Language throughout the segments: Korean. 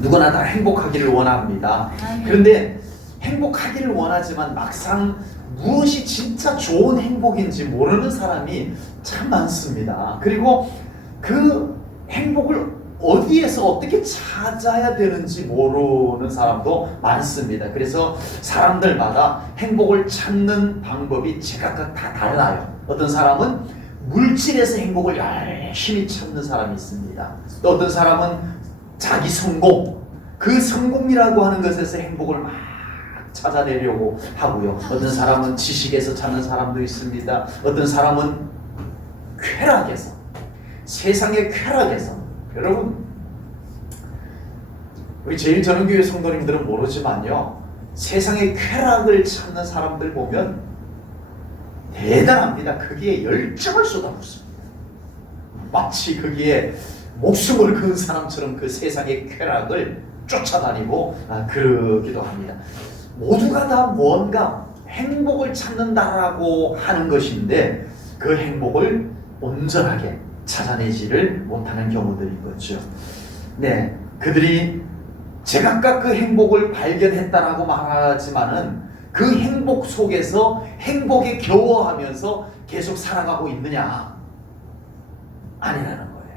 누구나 다 행복하기를 원합니다. 그런데 행복하기를 원하지만 막상 무엇이 진짜 좋은 행복인지 모르는 사람이 참 많습니다. 그리고 그 행복을 어디에서 어떻게 찾아야 되는지 모르는 사람도 많습니다. 그래서 사람들마다 행복을 찾는 방법이 제각각 다 달라요. 어떤 사람은 물질에서 행복을 열심히 찾는 사람이 있습니다. 또 어떤 사람은 자기 성공, 그 성공이라고 하는 것에서 행복을 막 찾아내려고 하고요. 어떤 사람은 지식에서 찾는 사람도 있습니다. 어떤 사람은 쾌락에서, 세상의 쾌락에서. 여러분, 우리 제일전원교회 성도님들은 모르지만요, 세상의 쾌락을 찾는 사람들 보면 대단합니다. 거기에 열정을 쏟아붓습니다. 마치 거기에 목숨을 건 사람처럼 그 세상의 쾌락을 쫓아다니고 그러기도 합니다. 모두가 다 뭔가 행복을 찾는다라고 하는 것인데 그 행복을 온전하게 찾아내지를 못하는 경우들인 거죠. 네, 그들이 제각각 그 행복을 발견했다라고 말하지만은 그 행복 속에서 행복에 겨워하면서 계속 살아가고 있느냐? 아니라는 거예요.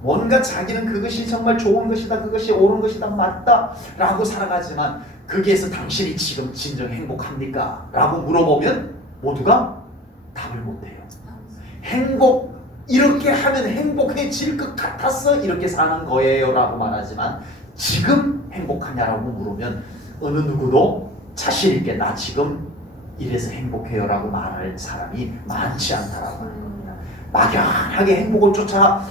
뭔가 자기는 그것이 정말 좋은 것이다, 그것이 옳은 것이다, 맞다 라고 살아가지만 거기에서 당신이 지금 진정 행복합니까? 라고 물어보면 모두가 답을 못해요. 행복, 이렇게 하면 행복해질 것 같아서 이렇게 사는 거예요 라고 말하지만 지금 행복하냐라고 물으면 어느 누구도 자신있게 나 지금 이래서 행복해요 라고 말할 사람이 많지 않다라고 하는 겁니다. 막연하게 행복을 쫓아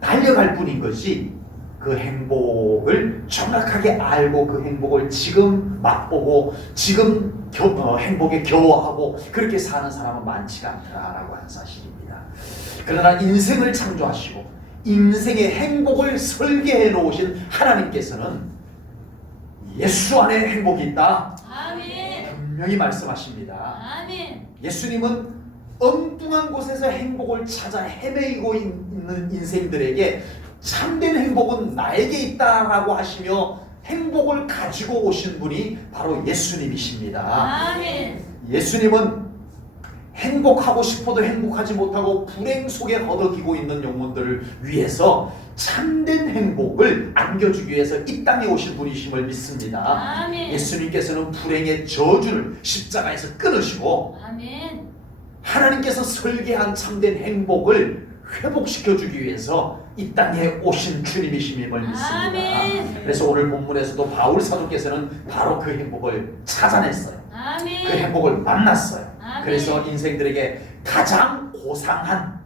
달려갈 뿐인 것이 그 행복을 정확하게 알고 그 행복을 지금 맛보고 지금 행복에 겨워하고 그렇게 사는 사람은 많지가 않다라고 하는 사실입니다. 그러나 인생을 창조하시고 인생의 행복을 설계해 놓으신 하나님께서는 예수 안에 행복이 있다. 아멘. 분명히 말씀하십니다. 아멘. 예수님은 엉뚱한 곳에서 행복을 찾아 헤매이고 있는 인생들에게 참된 행복은 나에게 있다라고 하시며 행복을 가지고 오신 분이 바로 예수님이십니다. 아멘. 예수님은 행복하고 싶어도 행복하지 못하고 불행 속에 허덕이고 있는 영혼들을 위해서 참된 행복을 안겨주기 위해서 이 땅에 오신 분이심을 믿습니다. 아멘. 예수님께서는 불행의 저주를 십자가에서 끊으시고 아멘. 하나님께서 설계한 참된 행복을 회복시켜주기 위해서 이 땅에 오신 주님이심을 믿습니다. 아멘. 그래서 오늘 본문에서도 바울 사도께서는 바로 그 행복을 찾아냈어요. 아멘. 그 행복을 만났어요. 아멘. 그래서 인생들에게 가장 고상한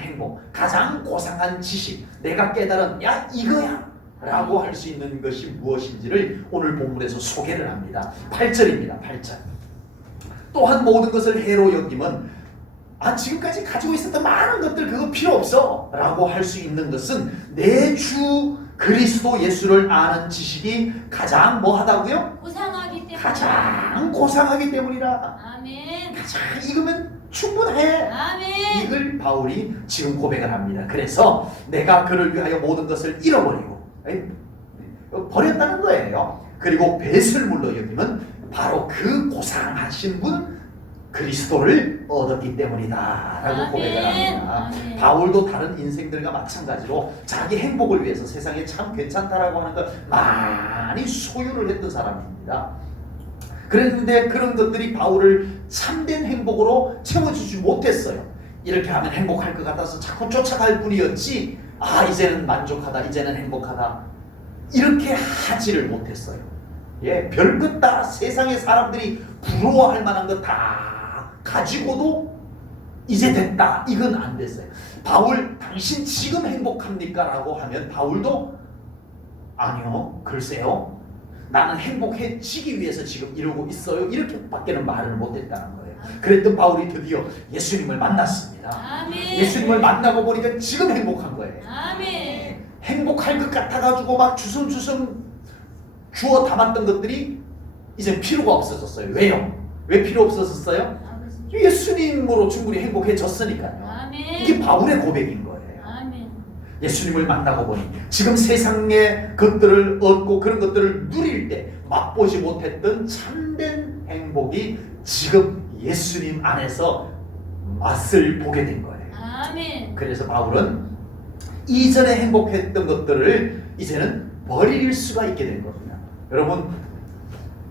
행복, 가장 고상한 지식, 내가 깨달은 야 이거야 라고 할 수 있는 것이 무엇인지를 오늘 본문에서 소개를 합니다. 8절입니다. 8절. 또한 모든 것을 해로 여김은 지금까지 가지고 있었던 많은 것들 그거 필요 없어 라고 할 수 있는 것은 내 주 그리스도 예수를 아는 지식이 가장 뭐 하다고요? 고상하기 때문에. 가장 고상하기 때문이라. 아멘. 가장 익으면 충분해. 아멘. 이걸 바울이 지금 고백을 합니다. 그래서 내가 그를 위하여 모든 것을 잃어버리고 버렸다는 거예요. 그리고 배설물로 여기면 바로 그 고상하신 분 그리스도를 얻었기 때문이다 라고 고백을 합니다. 아멘. 바울도 다른 인생들과 마찬가지로 자기 행복을 위해서 세상에 참 괜찮다라고 하는 걸 많이 소유를 했던 사람입니다. 그랬는데 그런 것들이 바울을 참된 행복으로 채워주지 못했어요. 이렇게 하면 행복할 것 같아서 자꾸 쫓아갈 뿐이었지 이제는 만족하다, 이제는 행복하다 이렇게 하지를 못했어요. 별것 다 세상의 사람들이 부러워할 만한 거 다 가지고도 이제 됐다 이건 안 됐어요. 바울 당신 지금 행복합니까? 라고 하면 바울도 아니요 글쎄요 나는 행복해지기 위해서 지금 이러고 있어요 이렇게 밖에는 말을 못했다는 거예요. 그랬던 바울이 드디어 예수님을 만났습니다. 아멘. 예수님을 만나고 보니까 지금 행복한 거예요. 아멘. 행복할 것 같아가지고 막 주섬주섬 주워 담았던 것들이 이제 필요가 없어졌어요. 왜요? 왜 필요 없어졌어요? 예수님으로 충분히 행복해졌으니까요. 아멘. 이게 바울의 고백인 거예요. 아멘. 예수님을 만나고 보니 지금 세상의 것들을 얻고 그런 것들을 누릴 때 맛보지 못했던 참된 행복이 지금 예수님 안에서 맛을 보게 된 거예요. 아멘. 그래서 바울은 이전에 행복했던 것들을 이제는 버릴 수가 있게 된 겁니다.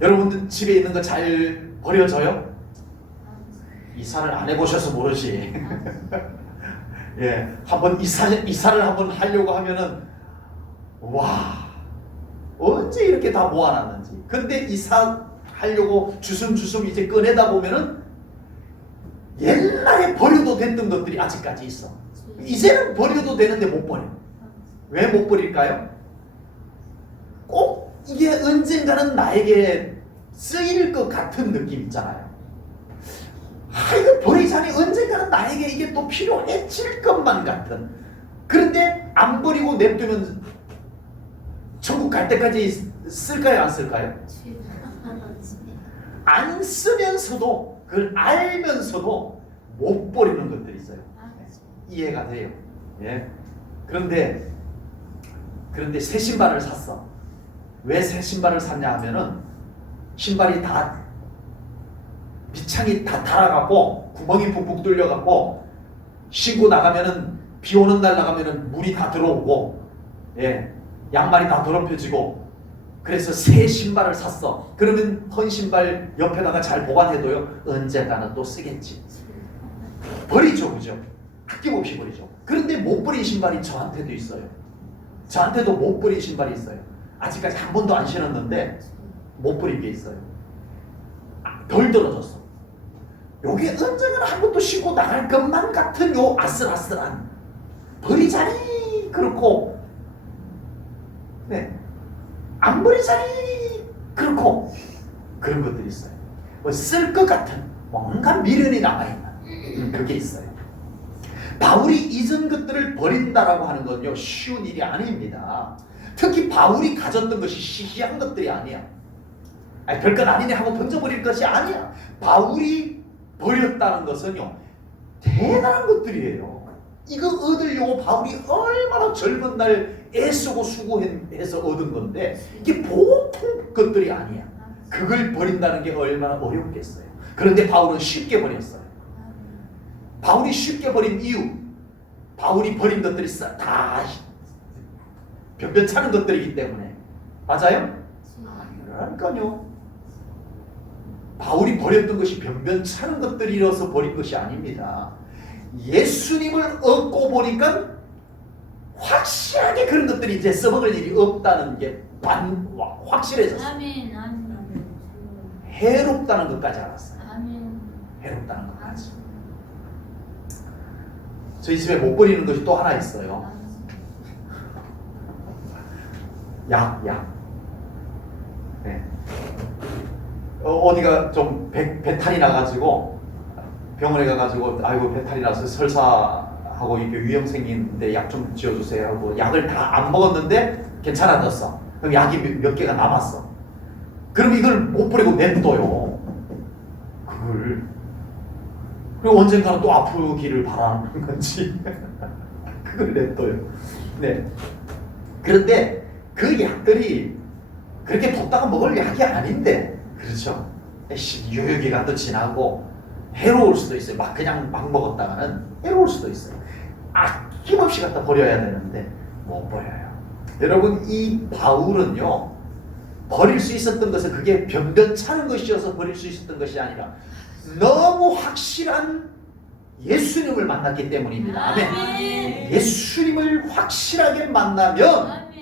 여러분들 집에 있는 거 잘 버려져요? 이사를 안 해보셔서 모르지. 예, 한번 이사를 한번 하려고 하면은 와 언제 이렇게 다 모아놨는지. 근데 이사 하려고 주섬주섬 이제 꺼내다 보면은 옛날에 버려도 됐던 것들이 아직까지 있어. 이제는 버려도 되는데 못 버려. 왜 못 버릴까요? 꼭 이게 언젠가는 나에게 쓰일 것 같은 느낌 있잖아요. 이거 버리자니 언젠가는 나에게 이게 또 필요해질 것만 같은. 그런데 안 버리고 냅두면 천국 갈 때까지 쓸까요, 안 쓸까요? 안 쓰면서도 그걸 알면서도 못 버리는 것들이 있어요. 이해가 돼요. 예. 그런데 새 신발을 샀어. 왜 새 신발을 샀냐 하면은 신발이 다 밑창이 다 달아갖고 구멍이 푹푹 뚫려갖고 신고 나가면은 비 오는 날 나가면은 물이 다 들어오고, 예, 양말이 다 더럽혀지고. 그래서 새 신발을 샀어. 그러면 헌 신발 옆에다가 잘 보관해둬요. 언젠가는 또 쓰겠지. 버리죠, 그죠? 아낌없이 버리죠. 그런데 못 버린 신발이 저한테도 있어요. 저한테도 못 버린 신발이 있어요. 아직까지 한 번도 안 신었는데 못 버린 게 있어요. 덜 떨어졌어. 요게 언젠가는 한 번도 신고 나갈 것만 같은 요 아슬아슬한, 버리자니 그렇고, 네, 안 버리자니 그렇고, 그런 것들이 있어요. 뭐 쓸 것 같은 뭔가 미련이 남아있는 그게 있어요. 바울이 이전 것들을 버린다라고 하는 건요 쉬운 일이 아닙니다. 특히 바울이 가졌던 것이 시시한 것들이 아니야. 별것 아니네 하고 던져버릴 것이 아니야. 바울이 버렸다는 것은요 대단한 것들이에요. 이거 얻으려고 바울이 얼마나 젊은 날 애쓰고 수고해서 얻은 건데 이게 보통 것들이 아니야. 그걸 버린다는 게 얼마나 어렵겠어요. 그런데 바울은 쉽게 버렸어요. 바울이 쉽게 버린 이유, 바울이 버린 것들이 다 변변찮은 것들이기 때문에. 맞아요? 아니라니까요. 바울이 버렸던 것이 변변찮은 것들이라서 버린 것이 아닙니다. 예수님을 얻고 보니까 확실하게 그런 것들이 이제 써먹을 일이 없다는 게 확실해졌어요. 아멘. 해롭다는 것까지 알았어요. 아멘. 해롭다는 것까지. 저희 집에 못 버리는 것이 또 하나 있어요. 약. 네. 어디가 좀 배탈이 나가지고 병원에 가가지고 아이고 배탈이 나서 설사하고 이렇게 위험 생기는데 약 좀 지어주세요 하고 약을 다 안 먹었는데 괜찮아졌어. 그럼 약이 몇 개가 남았어. 그럼 이걸 못 버리고 냅둬요. 그걸. 그리고 언젠가는 또 아프기를 바라는 건지 그걸 냅둬요. 네. 그런데 그 약들이 그렇게 뒀다가 먹을 약이 아닌데, 그렇죠? 유효기간도 지나고 해로울 수도 있어요. 그냥 막 먹었다가는 해로울 수도 있어요. 아낌없이 갖다 버려야 되는데 못 버려요. 여러분, 이 바울은요 버릴 수 있었던 것은 그게 변변찮은 것이어서 버릴 수 있었던 것이 아니라 너무 확실한 예수님을 만났기 때문입니다. 아멘. 예수님을 확실하게 만나면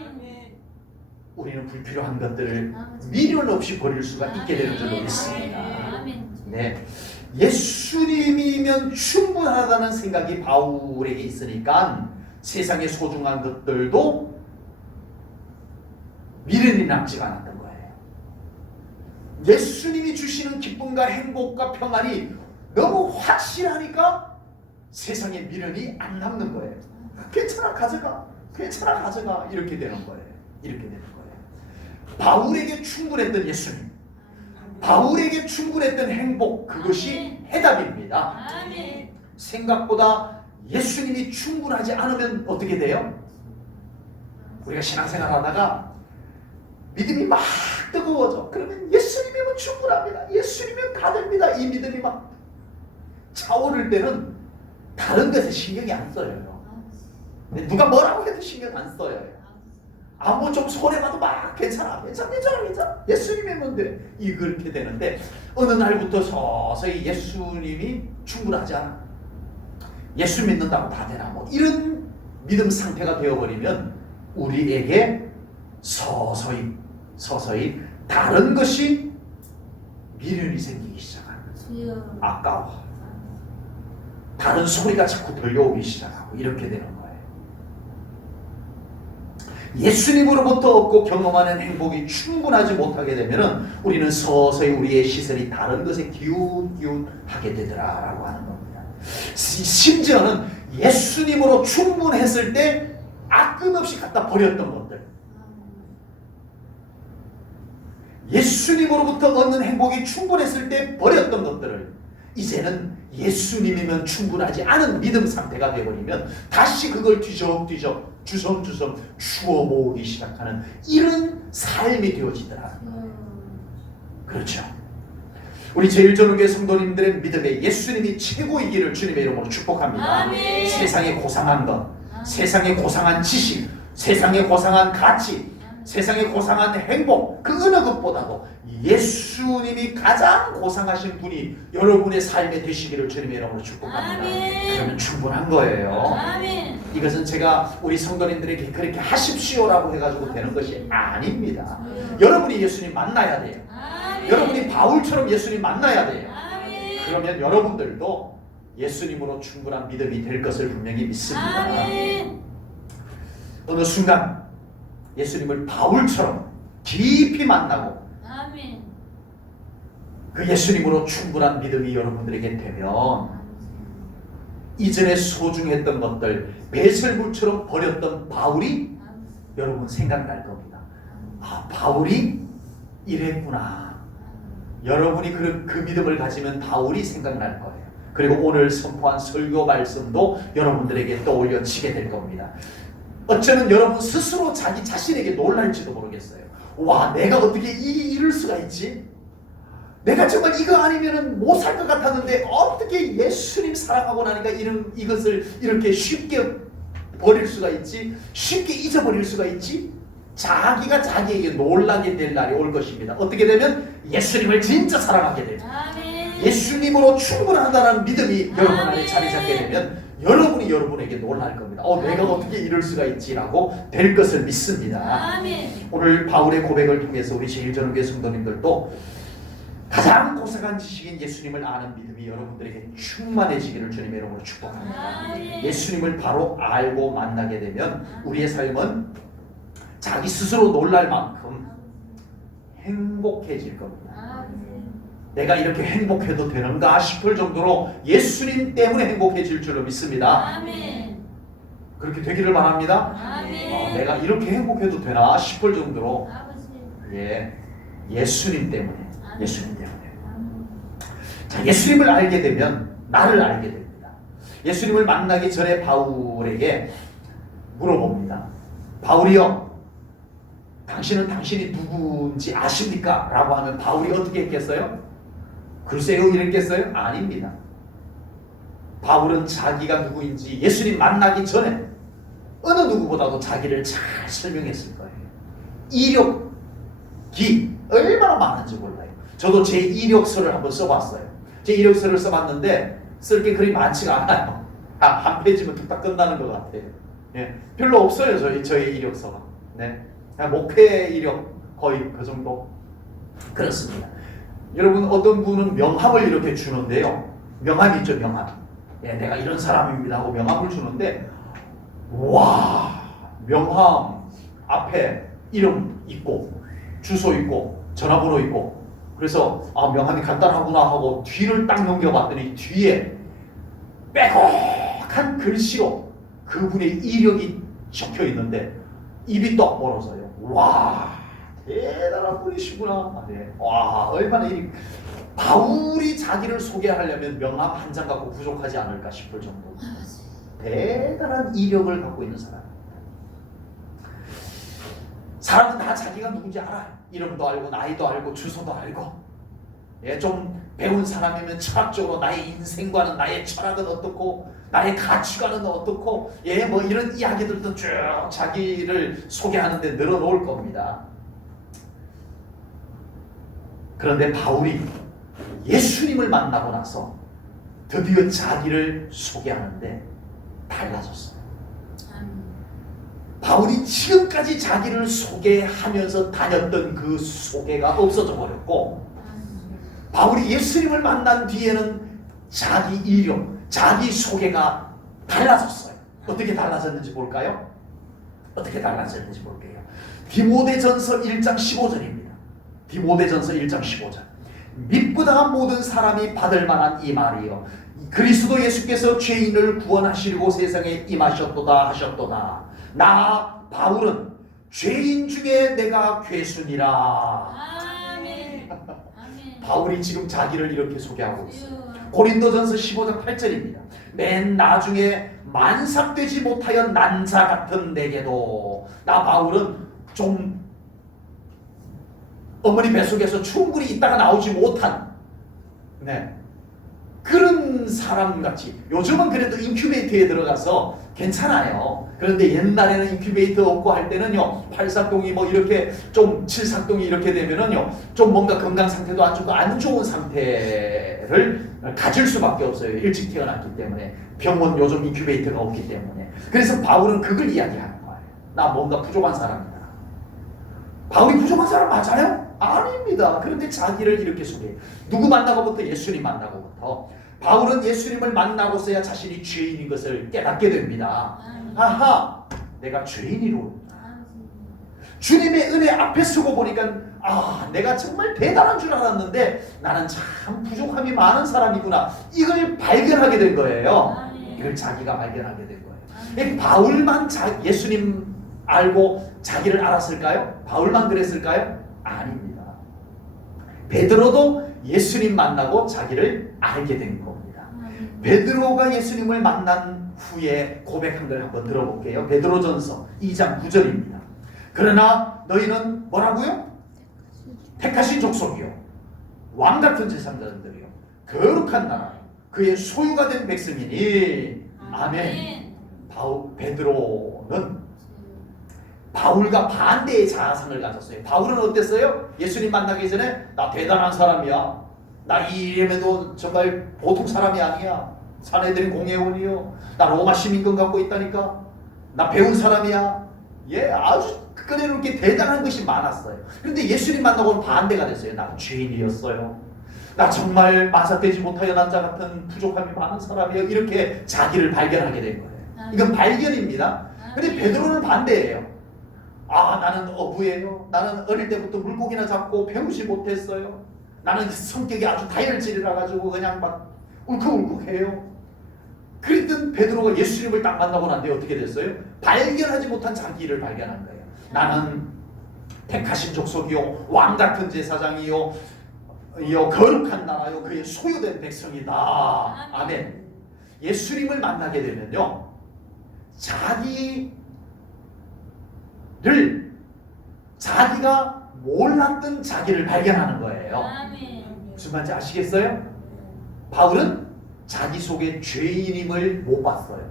우리는 불필요한 것들을 미련 없이 버릴 수가 있게 되는 줄로 믿습니다. 네, 예수님이면 충분하다는 생각이 바울에게 있으니까 세상의 소중한 것들도 미련이 남지가 않았던 거예요. 예수님이 주시는 기쁨과 행복과 평안이 너무 확실하니까 세상에 미련이 안 남는 거예요. 괜찮아 가져가, 괜찮아 가져가, 이렇게 되는 거예요. 이렇게 되는 거예요. 바울에게 충분했던 예수님, 바울에게 충분했던 행복, 그것이 해답입니다. 생각보다 예수님이 충분하지 않으면 어떻게 돼요? 우리가 신앙생활 하다가 믿음이 막 뜨거워져. 그러면 예수님이면 충분합니다. 예수님이면 다 됩니다. 이 믿음이 막 차오를 때는 다른 것에 신경이 안 써요. 누가 뭐라고 해도 신경 안 써요. 아무 좀 손해봐도 막 괜찮아. 예수님이면 돼. 이렇게 되는데 어느 날부터 서서히 예수님이 충분하지 않아. 예수 믿는다고 다 되나 뭐 이런 믿음 상태가 되어버리면 우리에게 서서히 다른 것이 미련이 생기기 시작하는 거죠. 아까워. 다른 소리가 자꾸 들려오기 시작하고 이렇게 되는 거예요. 예수님으로부터 얻고 경험하는 행복이 충분하지 못하게 되면 우리는 서서히 우리의 시선이 다른 것에 기웃기웃하게 되더라라고 하는 겁니다. 심지어는 예수님으로 충분했을 때 아낌없이 갖다 버렸던 것들, 예수님으로부터 얻는 행복이 충분했을 때 버렸던 것들을 이제는 예수님이면 충분하지 않은 믿음 상태가 되어버리면 다시 그걸 뒤적뒤적 주섬주섬 주워 모으기 시작하는 이런 삶이 되어지더라. 그렇죠. 우리 제일전후교회 성도님들의 믿음에 예수님이 최고이기를 주님의 이름으로 축복합니다. 아멘. 세상에 고상한 것, 세상에 고상한 지식, 세상에 고상한 가치, 세상에 고상한 행복, 그 어느 것보다도 예수님이 가장 고상하신 분이 여러분의 삶에 되시기를 주님의 이름으로 축복합니다. 아멘. 그러면 충분한 거예요. 아멘. 이것은 제가 우리 성도님들에게 그렇게 하십시오라고 해가지고 되는 것이 아닙니다. 여러분이 예수님 만나야 돼요. 아멘. 여러분이 바울처럼 예수님 만나야 돼요. 아멘. 그러면 여러분들도 예수님으로 충분한 믿음이 될 것을 분명히 믿습니다. 아멘. 어느 순간 예수님을 바울처럼 깊이 만나고 아멘. 그 예수님으로 충분한 믿음이 여러분들에게 되면 이전에 소중했던 것들, 배설물처럼 버렸던 바울이 여러분 생각날 겁니다. 아, 바울이 이랬구나. 여러분이 그 믿음을 가지면 바울이 생각날 거예요. 그리고 오늘 선포한 설교 말씀도 여러분들에게 떠올려지게 될 겁니다. 어쩌면 여러분 스스로 자기 자신에게 놀랄지도 모르겠어요. 와, 내가 어떻게 이럴 수가 있지? 내가 정말 이거 아니면 못 살 것 같았는데 어떻게 예수님 사랑하고 나니까 이것을 이렇게 쉽게 버릴 수가 있지? 쉽게 잊어버릴 수가 있지? 자기가 자기에게 놀라게 될 날이 올 것입니다. 어떻게 되면 예수님을 진짜 사랑하게 됩니다. 아멘. 예수님으로 충분하다는 믿음이 여러분 안에 아멘. 자리 잡게 되면 여러분이 여러분에게 놀랄 겁니다. 내가 어떻게 이럴 수가 있지라고 될 것을 믿습니다. 아멘. 오늘 바울의 고백을 통해서 우리 제일전후교회 성도님들도 가장 고상한 지식인 예수님을 아는 믿음이 여러분들에게 충만해지기를 주님의 이름으로 축복합니다. 아멘. 예수님을 바로 알고 만나게 되면 우리의 삶은 자기 스스로 놀랄 만큼 행복해질 겁니다. 아멘. 내가 이렇게 행복해도 되는가 싶을 정도로 예수님 때문에 행복해질 줄로 믿습니다. 아멘. 그렇게 되기를 바랍니다. 아멘. 내가 이렇게 행복해도 되나 싶을 정도로 아버지. 예수님 때문에 아멘. 예수님 때문에 아멘. 자, 예수님을 알게 되면 나를 알게 됩니다. 예수님을 만나기 전에 바울에게 물어봅니다. 바울이요, 당신은 당신이 누구인지 아십니까? 라고 하면 바울이 어떻게 했겠어요? 글쎄요 이랬겠어요? 아닙니다. 바울은 자기가 누구인지 예수님 만나기 전에 어느 누구보다도 자기를 잘 설명했을 거예요. 이력이 얼마나 많은지 몰라요. 저도 제 이력서를 한번 써봤어요. 제 이력서를 써봤는데 쓸 게 그리 많지가 않아요. 한 페이지면 뚝딱 끝나는 것 같아요. 예, 별로 없어요. 저의 이력서가. 네, 목회 이력 거의 그 정도. 그렇습니다. 여러분, 어떤 분은 명함을 이렇게 주는데요. 명함이 있죠, 명함. 예, 내가 이런 사람입니다 하고 명함을 주는데, 와, 명함 앞에 이름 있고 주소 있고 전화번호 있고, 그래서 명함이 간단하구나 하고 뒤를 딱 넘겨봤더니 뒤에 빼곡한 글씨로 그분의 이력이 적혀 있는데 입이 떡 벌어져요. 와, 대단한 분이시구나. 네. 와, 얼마나 바울이 자기를 소개하려면 명함 한 장 갖고 부족하지 않을까 싶을 정도. 대단한 이력을 갖고 있는 사람. 사람은 다 자기가 누군지 알아요. 이름도 알고 나이도 알고 주소도 알고. 예, 좀 배운 사람이면 철학적으로 나의 인생관은 나의 철학은 어떻고 나의 가치관은 어떻고 예, 뭐 이런 이야기들도 쭉 자기를 소개하는데 늘어놓을 겁니다. 그런데 바울이 예수님을 만나고 나서 드디어 자기를 소개하는데 달라졌어요. 바울이 지금까지 자기를 소개하면서 다녔던 그 소개가 없어져 버렸고, 바울이 예수님을 만난 뒤에는 자기 이름, 자기 소개가 달라졌어요. 어떻게 달라졌는지 볼까요? 어떻게 달라졌는지 볼게요. 디모데전서 1장 15절입니다. 디모데전서 1장 15절. 믿보다 모든 사람이 받을 만한 이 말이요, 그리스도 예수께서 죄인을 구원하시려고 세상에 임하셨도다 하셨도다. 나 바울은 죄인 중에 내가 괴순이라. 아멘. 바울이 지금 자기를 이렇게 소개하고 있어요. 고린도전서 15장 8절입니다. 맨 나중에 만삭되지 못하여 난 자 같은 내게도, 나 바울은 좀 어머니 뱃속에서 충분히 있다가 나오지 못한 그런 사람같이, 요즘은 그래도 인큐베이터에 들어가서 괜찮아요. 그런데 옛날에는 인큐베이터 없고 할 때는요, 8삭동이 뭐 이렇게 좀 7삭동이 이렇게 되면은요, 좀 뭔가 건강 상태도 안 좋고 안 좋은 상태를 가질 수밖에 없어요. 일찍 태어났기 때문에. 병원 요즘 인큐베이터가 없기 때문에. 그래서 바울은 그걸 이야기하는 거예요. 나 뭔가 부족한 사람이다. 바울이 부족한 사람 맞아요? 아닙니다. 그런데 자기를 이렇게 소개해요. 누구 만나고부터? 예수님 만나고부터. 바울은 예수님을 만나고서야 자신이 죄인인 것을 깨닫게 됩니다. 아하, 내가 죄인이로구나. 주님의 은혜 앞에 서고 보니까 내가 정말 대단한 줄 알았는데 나는 참 부족함이 많은 사람이구나. 이걸 발견하게 된 거예요. 이걸 자기가 발견하게 된 거예요. 바울만 예수님 알고 자기를 알았을까요? 바울만 그랬을까요? 아닙니다. 베드로도 예수님 만나고 자기를 알게 된 겁니다. 베드로가 예수님을 만난 후에 고백한 걸 한번 들어볼게요. 베드로전서 2장 9절입니다. 그러나 너희는 뭐라고요? 택하신 족속이요, 왕같은 제사장들이요, 거룩한 나라, 그의 소유가 된 백성이니. 아멘. 베드로는 바울과 반대의 자아상을 가졌어요. 바울은 어땠어요? 예수님 만나기 전에 나 대단한 사람이야. 나 이름에도 정말 보통 사람이 아니야. 사내들인 공회원이요. 나 로마 시민권 갖고 있다니까. 나 배운 사람이야. 예, 아주 끄내놓게 대단한 것이 많았어요. 그런데 예수님 만나고는 반대가 됐어요. 나 죄인이었어요. 나 정말 만삭되지 못하여 난 자 같은 부족함이 많은 사람이에요. 이렇게 자기를 발견하게 된 거예요. 이건 발견입니다. 근데 베드로는 반대예요. 나는 어부예요. 나는 어릴 때부터 물고기나 잡고 배우지 못했어요. 나는 성격이 아주 다혈질이라 가지고 그냥 막 울컥울컥해요. 그랬던 베드로가 예수님을 딱 만나고 난 뒤에 어떻게 됐어요? 발견하지 못한 자기를 발견한 거예요. 나는 택하신 족속이요, 왕같은 제사장이요, 거룩한 나라요, 그의 소유된 백성이다. 아멘. 예수님을 만나게 되면요, 자기가 몰랐던 자기를 발견하는 거예요. 무슨 말인지 아시겠어요? 바울은 자기 속에 죄인임을 못 봤어요.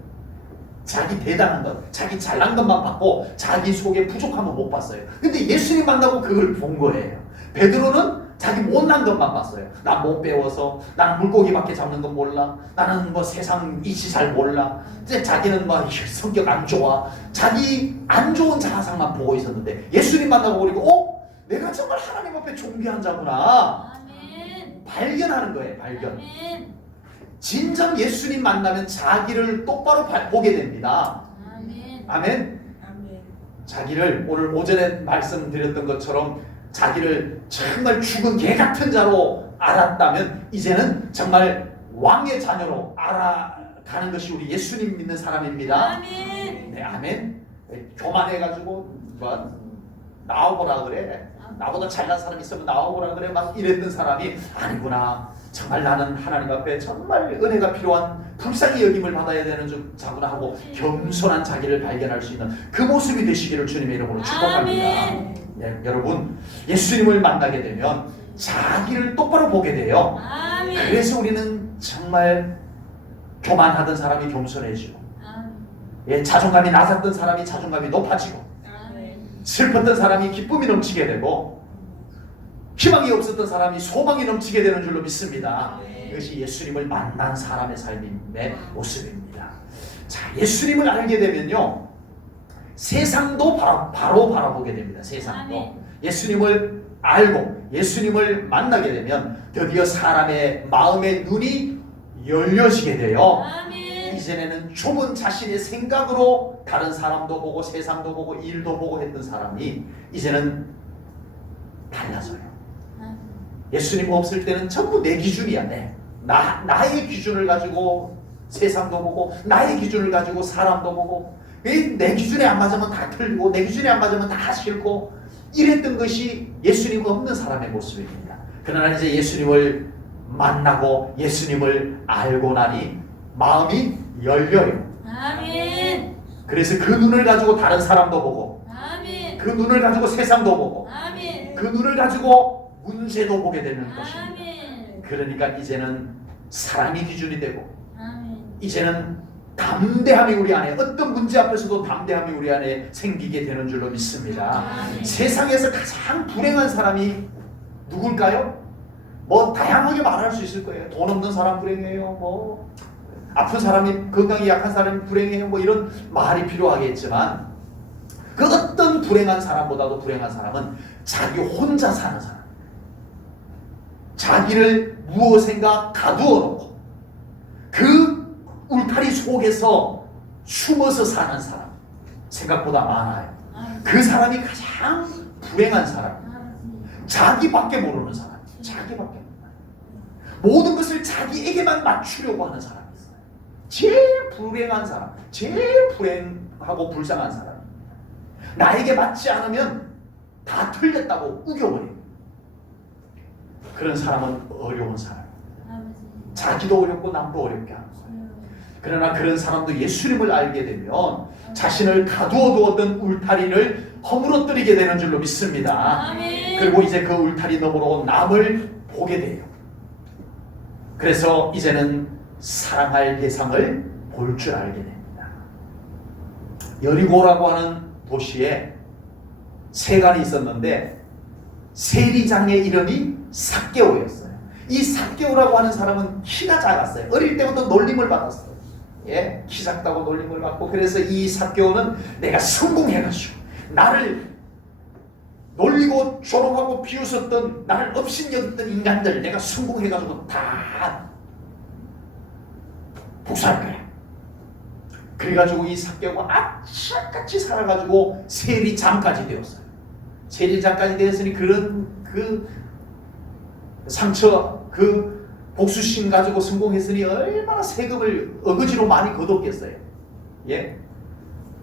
자기 대단한 것, 자기 잘난 것만 봤고 자기 속에 부족함은 못 봤어요. 근데 예수님 만나고 그걸 본 거예요. 베드로는 자기 못난 것만 봤어요. 난 못 배워서, 나는 물고기밖에 잡는 건 몰라, 나는 뭐 세상 이치 잘 몰라, 이제 자기는 뭐 성격 안 좋아, 자기 안 좋은 자아상만 보고 있었는데 예수님 만나고 보니까 내가 정말 하나님 앞에 존귀한 자구나. 아멘. 발견하는 거예요. 발견. 아멘. 진정 예수님 만나면 자기를 똑바로 보게 됩니다. 아멘. 아멘. 자기를 오늘 오전에 말씀드렸던 것처럼 자기를 정말 죽은 개 같은 자로 알았다면 이제는 정말 왕의 자녀로 알아가는 것이 우리 예수님 믿는 사람입니다. 아멘. 네, 아멘. 교만해가지고 나와보라 그래. 나보다 잘난 사람 있으면 나와보라 그래. 막 이랬던 사람이 아니구나. 정말 나는 하나님 앞에 정말 은혜가 필요한 불쌍히 여김을 받아야 되는 자구나 하고 겸손한 자기를 발견할 수 있는 그 모습이 되시기를 주님의 이름으로 축복합니다. 예, 여러분 예수님을 만나게 되면 자기를 똑바로 보게 돼요. 아멘. 그래서 우리는 정말 교만하던 사람이 겸손해지고, 아멘. 예, 자존감이 낮았던 사람이 자존감이 높아지고, 아멘. 슬펐던 사람이 기쁨이 넘치게 되고, 희망이 없었던 사람이 소망이 넘치게 되는 줄로 믿습니다. 이것이 예수님을 만난 사람의 삶의 모습입니다. 자, 예수님을 알게 되면요, 세상도 바로 바라보게 됩니다. 세상도. 아멘. 예수님을 알고 예수님을 만나게 되면 드디어 사람의 마음의 눈이 열려지게 돼요. 아멘. 이전에는 좁은 자신의 생각으로 다른 사람도 보고 세상도 보고 일도 보고 했던 사람이 이제는 달라져요. 예수님 없을 때는 전부 내 기준이야. 나의 기준을 가지고 세상도 보고 나의 기준을 가지고 사람도 보고 내 기준에 안 맞으면 다 틀리고 내 기준에 안 맞으면 다 싫고 이랬던 것이 예수님 없는 사람의 모습입니다. 그러나 이제 예수님을 만나고 예수님을 알고 나니 마음이 열려요. 아멘. 그래서 그 눈을 가지고 다른 사람도 보고 아멘. 그 눈을 가지고 세상도 보고 아멘. 그 눈을 가지고 문제도 보게 되는 것입니다. 아멘. 그러니까 이제는 사람이 기준이 되고 아멘. 이제는 담대함이 우리 안에 어떤 문제 앞에서도 담대함이 우리 안에 생기게 되는 줄로 믿습니다. 아멘. 세상에서 가장 불행한 사람이 누굴까요? 뭐 다양하게 말할 수 있을 거예요. 돈 없는 사람 불행해요. 뭐 아픈 사람이 건강이 약한 사람이 불행해요. 뭐 이런 말이 필요하겠지만 그 어떤 불행한 사람보다도 불행한 사람은 자기 혼자 사는 사람. 자기를 무엇인가 가두어 놓고 그 울타리 속에서 숨어서 사는 사람 생각보다 많아요. 그 사람이 가장 불행한 사람. 자기밖에 모르는 사람. 자기밖에 모든 것을 자기에게만 맞추려고 하는 사람이 있어요. 제일 불행한 사람, 제일 불행하고 불쌍한 사람. 나에게 맞지 않으면 다 틀렸다고 우겨버려요. 그런 사람은 어려운 사람. 자기도 어렵고 남도 어렵게 하는 거예요. 그러나 그런 사람도 예수님을 알게 되면 자신을 가두어 두었던 울타리를 허물어뜨리게 되는 줄로 믿습니다. 아멘. 그리고 이제 그 울타리 너머로 남을 보게 돼요. 그래서 이제는 사랑할 대상을 볼 줄 알게 됩니다. 여리고라고 하는 도시에 세간이 있었는데 세리장의 이름이 삭개오였어요. 이 삭개오라고 하는 사람은 키가 작았어요. 어릴 때부터 놀림을 받았어요. 예, 키 작다고 놀림을 받고, 그래서 이 삭개오는 내가 성공해가지고 나를 놀리고 조롱하고 비웃었던 나를 업신여겼던 인간들 내가 성공해가지고 다 복수할 거야. 그래가지고 이 삭개오가 악착같이 살아가지고 세리장까지 되었어요. 세리장까지 되었으니 그 상처, 그 복수심 가지고 성공했으니 얼마나 세금을 어거지로 많이 거뒀겠어요. 예?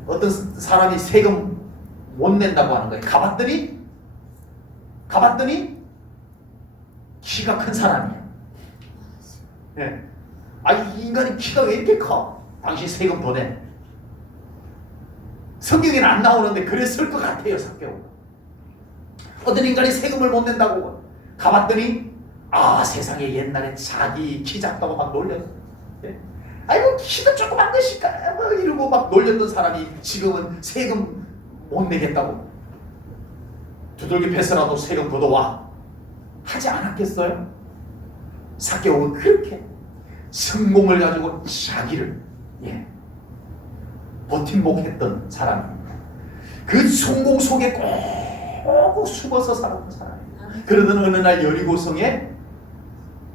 어떤 사람이 세금 못 낸다고 하는 거예요. 가봤더니 키가 큰 사람이야. 예. 이 인간이 키가 왜 이렇게 커? 당신 세금 더 내. 성경에는 안 나오는데 그랬을 것 같아요. 삭개오. 어떤 인간이 세금을 못 낸다고 가봤더니 세상에 옛날에 자기 키 작다고 막 놀렸어. 예? 아이고 키도 조그만 것일까 뭐 이러고 막 놀렸던 사람이 지금은 세금 못 내겠다고 두들기 패서라도 세금 걷어와 하지 않았겠어요? 삭개오는 그렇게 성공을 가지고 자기를 버팀목했던 사람입니다. 그 성공 속에 꼭 숨어서 살았던 사람입니다. 그러던 어느 날 여리고성에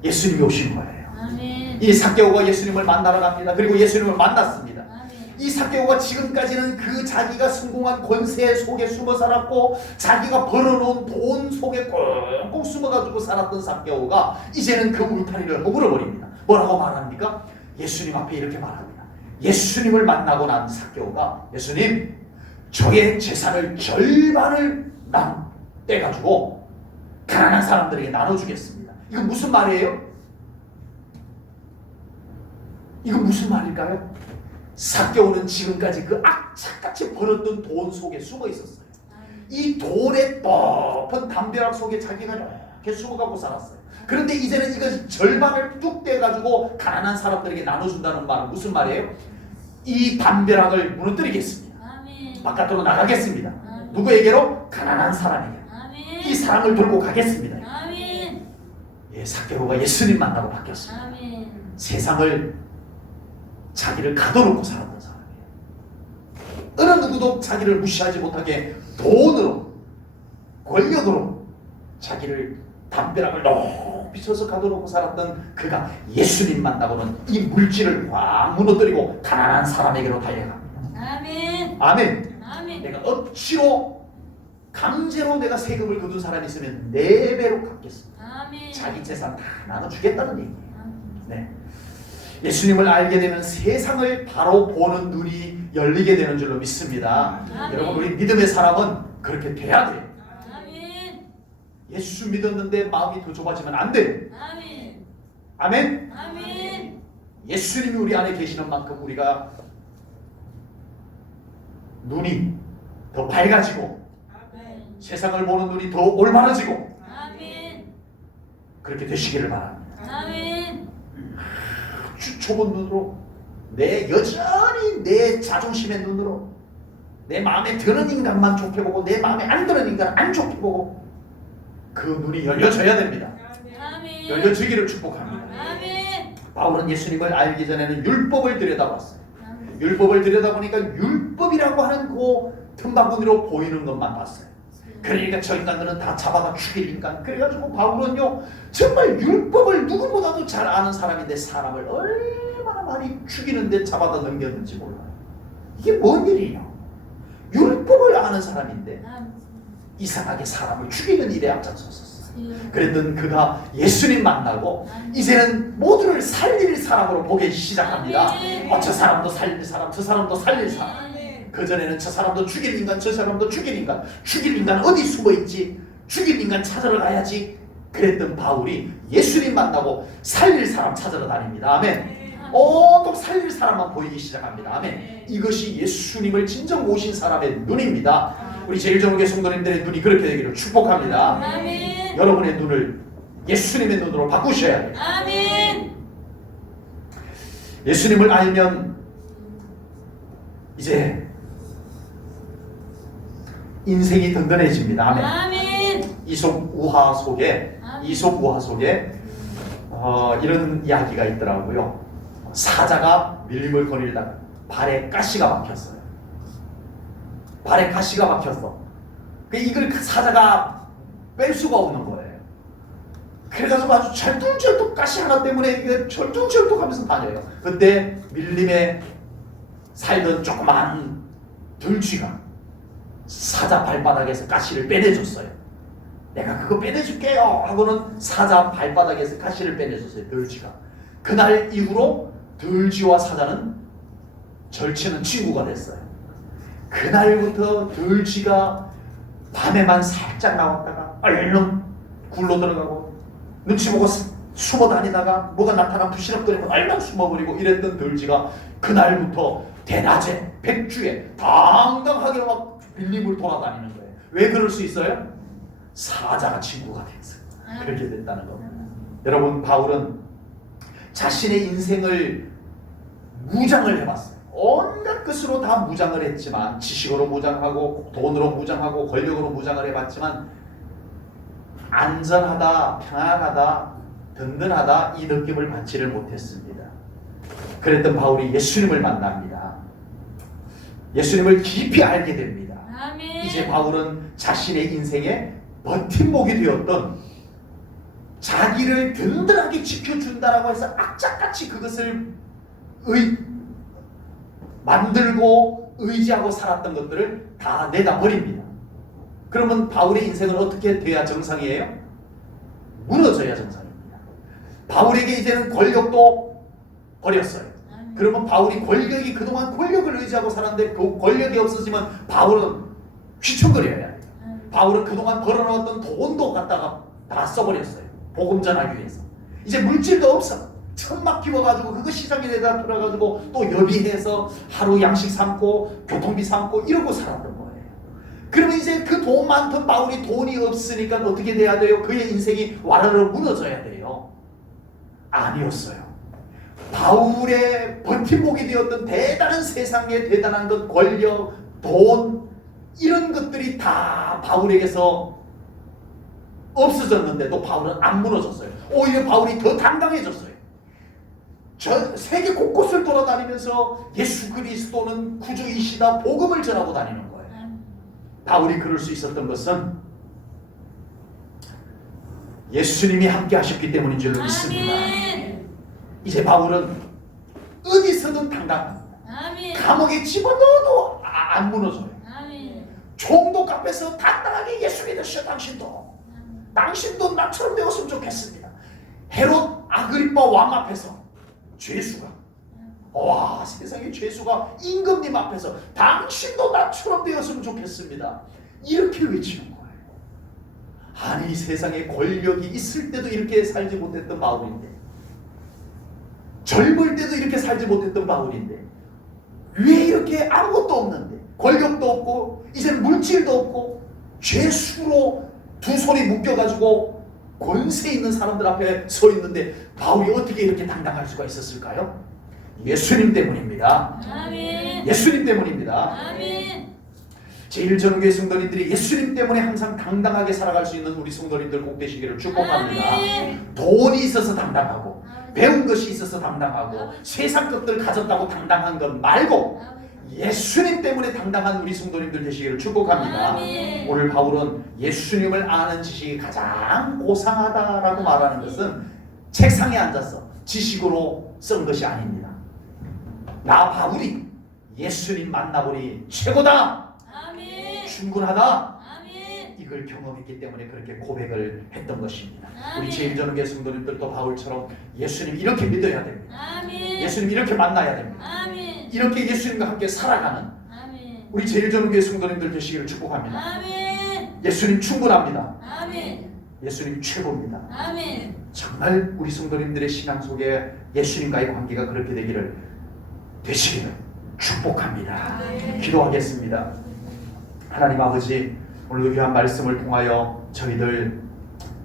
예수님이 오신 거예요. 아멘. 이 삭개오가 예수님을 만나러 갑니다. 그리고 예수님을 만났습니다. 아멘. 이 삭개오가 지금까지는 그 자기가 성공한 권세 속에 숨어 살았고 자기가 벌어놓은 돈 속에 꽁꽁 숨어가지고 살았던 삭개오가 이제는 그 울타리를 허물어버립니다. 뭐라고 말합니까? 예수님 앞에 이렇게 말합니다. 예수님을 만나고 난 삭개오가 예수님, 저의 재산을 절반을 떼가지고 가난한 사람들에게 나눠주겠습니다. 이거 무슨 말이에요? 이건 무슨 말일까요? 삭개오는 지금까지 그 악착같이 벌었던 돈 속에 숨어 있었어요. 이 돈의 뻔뻔 담벼락 속에 자기가 이렇게 숨어가고 살았어요. 그런데 이제는 이것이 절반을 뚝 떼가지고 가난한 사람들에게 나눠준다는 말은 무슨 말이에요? 이 담벼락을 무너뜨리겠습니다. 아멘. 바깥으로 나가겠습니다. 누구에게로? 가난한 사람에게. 아멘. 이 사람을 들고 가겠습니다. 아멘. 예, 삭개오가 예수님 만나고 바뀌었습니다. 아멘. 세상을 자기를 가둬놓고 살았던 사람이에요. 어느 누구도 자기를 무시하지 못하게 돈으로, 권력으로 자기를 담벼락을 높이 쳐서 가둬놓고 살았던 그가 예수님 만나고는 이 물질을 확 무너뜨리고 가난한 사람에게로 달려갑니다. 아멘. 아멘. 아멘. 내가 억지로 강제로 내가 세금을 거둔 사람이 있으면 4배로 갚겠습니다. 아멘. 자기 재산 다 나눠주겠다는 얘기예요. 아멘. 네. 예수님을 알게 되면 세상을 바로 보는 눈이 열리게 되는 줄로 믿습니다. 아멘. 여러분, 우리 믿음의 사람은 그렇게 돼야 돼요. 아멘. 예수 믿었는데 마음이 더 좁아지면 안 돼요. 아멘. 아멘. 아멘. 예수님이 우리 안에 계시는 만큼 우리가 눈이 더 밝아지고 아멘. 세상을 보는 눈이 더 올바라지고 아멘. 그렇게 되시기를 바랍니다. 아멘. 아주 좁은 눈으로 여전히 내 자존심의 눈으로 내 마음에 드는 인간만 좋게 보고 내 마음에 안 드는 인간은 안 좋게 보고 그 눈이 열려져야 됩니다. 아멘. 열려지기를 축복합니다. 아멘. 바울은 예수님을 알기 전에는 율법을 들여다봤어요. 아멘. 율법을 들여다보니까 율법이라고 하는 그 틈바구니로 보이는 것만 봤어요. 그러니까 저 인간들은 다 잡아다 죽일 인간. 그래가지고 바울은요 정말 율법을 누구보다도 잘 아는 사람인데 사람을 얼마나 많이 죽이는데 잡아다 넘겼는지 몰라요. 이게 뭔 일이냐? 율법을 아는 사람인데 이상하게 사람을 죽이는 일에 앞장섰었어요. 그랬던 그가 예수님 만나고 이제는 모두를 살릴 사람으로 보기 시작합니다. 저 사람도 살릴 사람, 저 사람도 살릴 사람. 그전에는 저 사람도 죽일 인간, 저 사람도 죽일 인간, 죽일 인간 어디 숨어있지? 죽일 인간 찾으러 가야지. 그랬던 바울이 예수님 만나고 살릴 사람 찾으러 다닙니다. 아멘. 온통 살릴 사람만 보이기 시작합니다. 아멘. 이것이 예수님을 진정 모신 사람의 눈입니다. 우리 제일정교회 성도님들의 눈이 그렇게 되기를 축복합니다. 아멘. 여러분의 눈을 예수님의 눈으로 바꾸셔야 돼요. 아멘. 예수님을 알면 이제 인생이 든든해집니다. 아멘. 아멘. 이솝 우화 속에 이런 이야기가 있더라고요. 사자가 밀림을 거닐다가 발에 가시가 박혔어요. 발에 가시가 박혔어. 이걸 사자가 뺄 수가 없는 거예요. 그래가지고 아주 절뚝절뚝 가시 하나 때문에 이게 절뚝절뚝 하면서 다녀요. 그때 밀림에 살던 조그만 들쥐가 사자 발바닥에서 가시를 빼내줬어요. 내가 그거 빼내줄게요 하고는 사자 발바닥에서 가시를 빼내줬어요. 들쥐가. 그날 이후로 들쥐와 사자는 절친한 친구가 됐어요. 그날부터 들쥐가 밤에만 살짝 나왔다가 얼른 굴러 들어가고 눈치 보고 숨어 다니다가 뭐가 나타나면 부시럭거리고 얼른 숨어버리고 이랬던 들쥐가 그날부터 대낮에 백주에 당당하게 막 밀림을 돌아다니는 거예요. 왜 그럴 수 있어요? 사자가 친구가 됐어요. 그렇게 됐다는 겁니다. 여러분, 바울은 자신의 인생을 무장을 해봤어요. 온갖 것으로 다 무장을 했지만, 지식으로 무장하고 돈으로 무장하고 권력으로 무장을 해봤지만 안전하다, 평안하다, 든든하다 이 느낌을 받지를 못했습니다. 그랬던 바울이 예수님을 만납니다. 예수님을 깊이 알게 됩니다. 아멘. 이제 바울은 자신의 인생에 버팀목이 되었던 자기를 든든하게 지켜준다라고 해서 악착같이 그것을 만들고 의지하고 살았던 것들을 다 내다버립니다. 그러면 바울의 인생은 어떻게 돼야 정상이에요? 무너져야 정상입니다. 바울에게 이제는 권력도 버렸어요. 그러면 바울이 그동안 권력을 의지하고 살았는데 그 권력이 없어지면 바울은 휘청거려야 해요. 바울은 그동안 벌어놓았던 돈도 갖다가 다 써버렸어요. 복음 전하기 위해서. 이제 물질도 없어. 천막 키워가지고 그거 시장에 내다 팔아가지고 또 여비해서 하루 양식 삼고 교통비 삼고 이러고 살았던 거예요. 그러면 이제 그 돈 많던 바울이 돈이 없으니까 어떻게 돼야 돼요? 그의 인생이 와르르 무너져야 돼요. 아니었어요. 바울의 버팀목이 되었던 대단한 세상의 대단한 것, 권력, 돈 이런 것들이 다 바울에게서 없어졌는데도 바울은 안 무너졌어요. 오히려 바울이 더 당당해졌어요. 전 세계 곳곳을 돌아다니면서 예수 그리스도는 구주이시다 복음을 전하고 다니는 거예요. 바울이 그럴 수 있었던 것은 예수님이 함께 하셨기 때문인 줄 믿습니다. 이제 바울은 어디서든 당당합니다. 감옥에 집어넣어도 안 무너져요. 총독 앞에서 당당하게 예수 믿으시오. 당신도 나처럼 되었으면 좋겠습니다. 헤롯 아그리파 왕 앞에서 죄수가 와 세상에 죄수가 임금님 앞에서 당신도 나처럼 되었으면 좋겠습니다. 이렇게 외치는 거예요. 아니 세상에 권력이 있을 때도 이렇게 살지 못했던 바울인데 젊을 때도 이렇게 살지 못했던 바울인데 왜 이렇게 아무것도 없는데 권력도 없고 이제 물질도 없고 죄수로 두 손이 묶여가지고 권세 있는 사람들 앞에 서 있는데 바울이 어떻게 이렇게 당당할 수가 있었을까요? 예수님 때문입니다. 아멘. 예수님 때문입니다. 아멘. 제1전교회 성도님들이 예수님 때문에 항상 당당하게 살아갈 수 있는 우리 성도님들 꼭 되시기를 축복합니다. 아멘. 돈이 있어서 당당하고 아멘. 배운 것이 있어서 당당하고 세상 것들 가졌다고 당당한 것 말고 예수님 때문에 당당한 우리 성도님들 되시기를 축복합니다. 아멘. 오늘 바울은 예수님을 아는 지식이 가장 고상하다라고 말하는 것은 책상에 앉아서 지식으로 쓴 것이 아닙니다. 나 바울이 예수님 만나보니 최고다, 아멘. 충분하다, 아멘. 이걸 경험했기 때문에 그렇게 고백을 했던 것입니다. 아멘. 우리 제1전교회 성도님들도 바울처럼 예수님 이렇게 믿어야 됩니다. 아멘. 예수님 이렇게 만나야 됩니다. 아멘. 이렇게 예수님과 함께 살아가는 아멘. 우리 제1전교회 성도님들 되시기를 축복합니다. 아멘. 예수님 충분합니다. 아멘. 예수님 최고입니다. 아멘. 정말 우리 성도님들의 신앙 속에 예수님과의 관계가 그렇게 되시기를 축복합니다. 아멘. 기도하겠습니다. 하나님 아버지, 오늘도 귀한 말씀을 통하여 저희들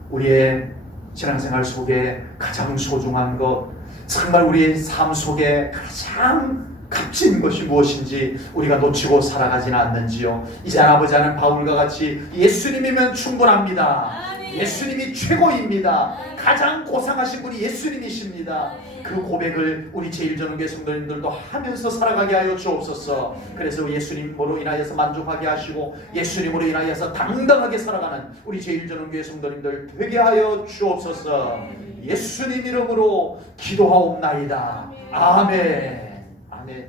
우리의 신앙생활 속에 가장 소중한 것, 정말 우리의 삶 속에 가장 값진 것이 무엇인지 우리가 놓치고 살아가지는 않는지요. 이제 아버지 하는 바울과 같이 예수님이면 충분합니다. 아멘. 예수님이 최고입니다. 가장 고상하신 분이 예수님이십니다. 그 고백을 우리 제1전교회 성도님들도 하면서 살아가게 하여 주옵소서. 그래서 예수님으로 인하여서 만족하게 하시고 예수님으로 인하여서 당당하게 살아가는 우리 제1전교회 성도님들 되게 하여 주옵소서. 예수님 이름으로 기도하옵나이다. 아멘. 아멘.